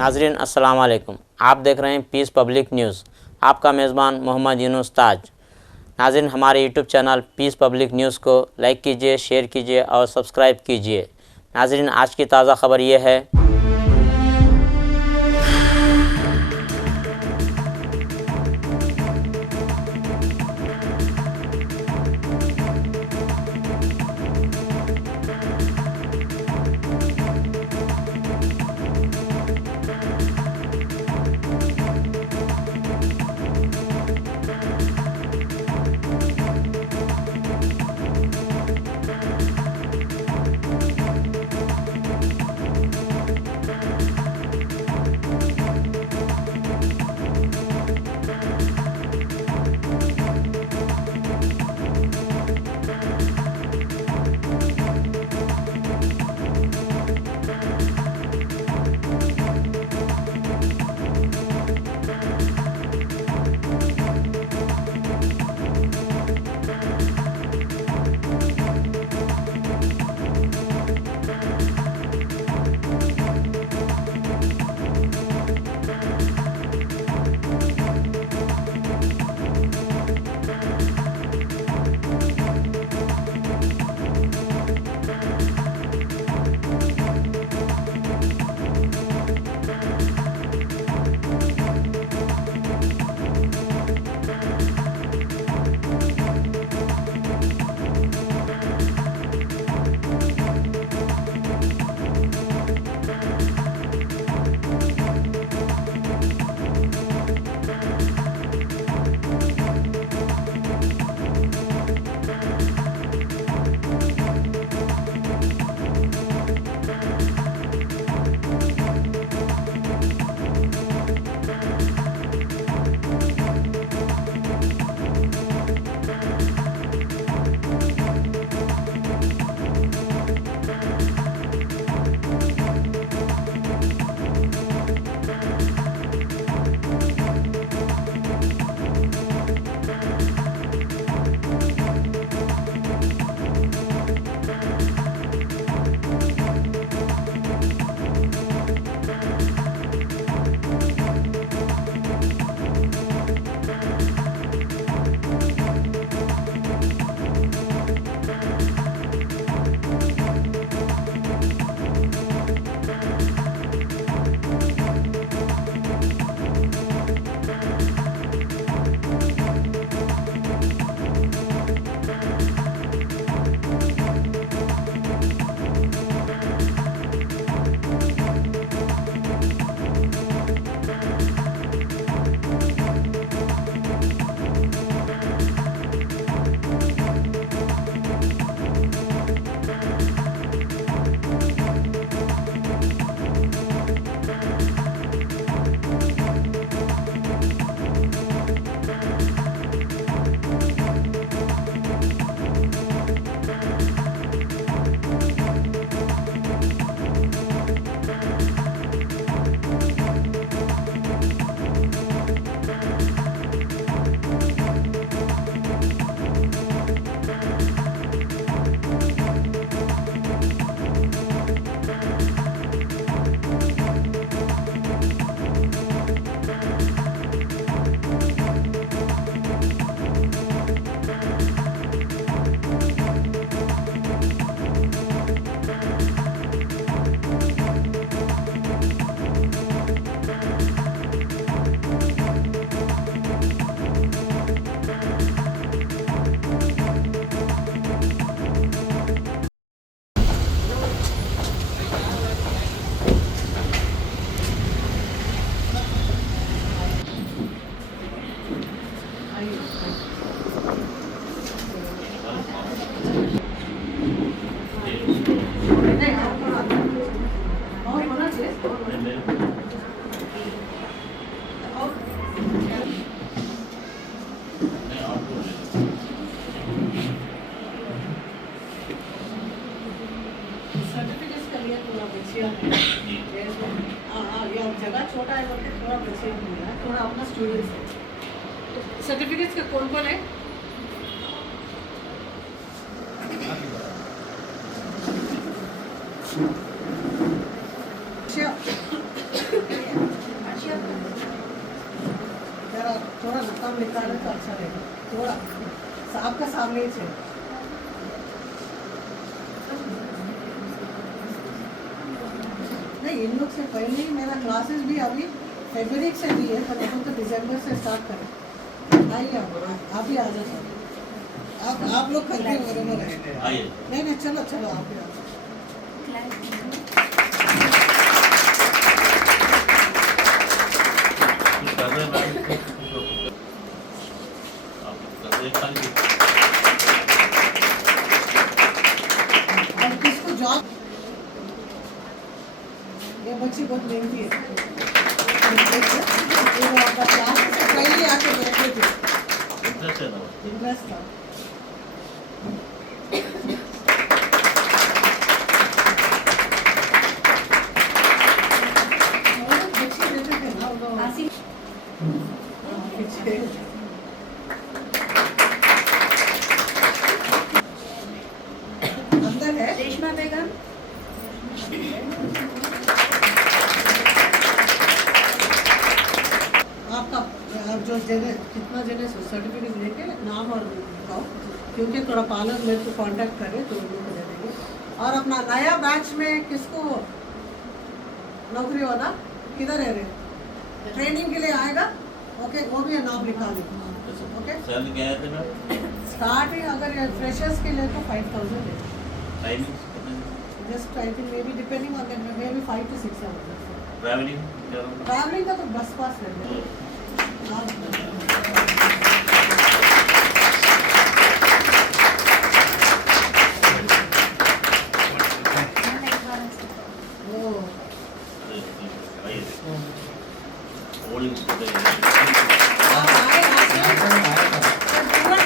नाजरीन अस्सलाम वालेकुम। आप देख रहे हैं पीस पब्लिक न्यूज़। आपका मेज़बान मोहम्मद यूनुस ताज। नाजरीन, हमारे YouTube channel peace public news को लाइक कीजिए, शेयर कीजिए और सब्सक्राइब कीजिए। नाजरीन, आज की ताज़ा खबर ये है, जगह छोटा है बोलते थोड़ा बचे होगा, थोड़ा अपना स्टूडेंट्स है। सर्टिफिकेट्स का कौन कौन है? निकालें तो अच्छा रहेगा, थोड़ा आपका सामने ही चाहिए। नहीं, इन लोग से पहले ही मेरा क्लासेस भी अभी फरवरी से भी है, पर हम तो दिसंबर से स्टार्ट करें। आइए आप भी आ जाओ, आप लोग करते बराबर है। नहीं नहीं, चलो चलो आप भी आ जाओ। और किसको जॉब, ये बच्ची बहुत मेहनती है, वो आपका क्लास से पहले आके बैठे थे, इंटरेस्ट था। और बच्चे देते थे ना वो पीछे। अंदर है रेशमा बेगम। आपका जो जगह कितना जगह सर्टिफिकेट लेके नाम और बताओ, क्योंकि थोड़ा पार्लर मेरे को कांटेक्ट करे तो उन लोग को दे देंगे। और अपना नया बैच में किसको नौकरी वाला किधर है रे, ट्रेनिंग के लिए आएगा, ओके, वो भी नाम लिखा देंगे। ओके, सैलरी क्या है तेरा? स्टार्टिंग अगर फ्रेशर्स के लिए तो 5000 है, timings just I think may be depending on that, may be 5 to 6 hours। ट्रैवलिंग ट्रैवलिंग का तो बस पास रहता है। वो होल्डिंग आए पूरा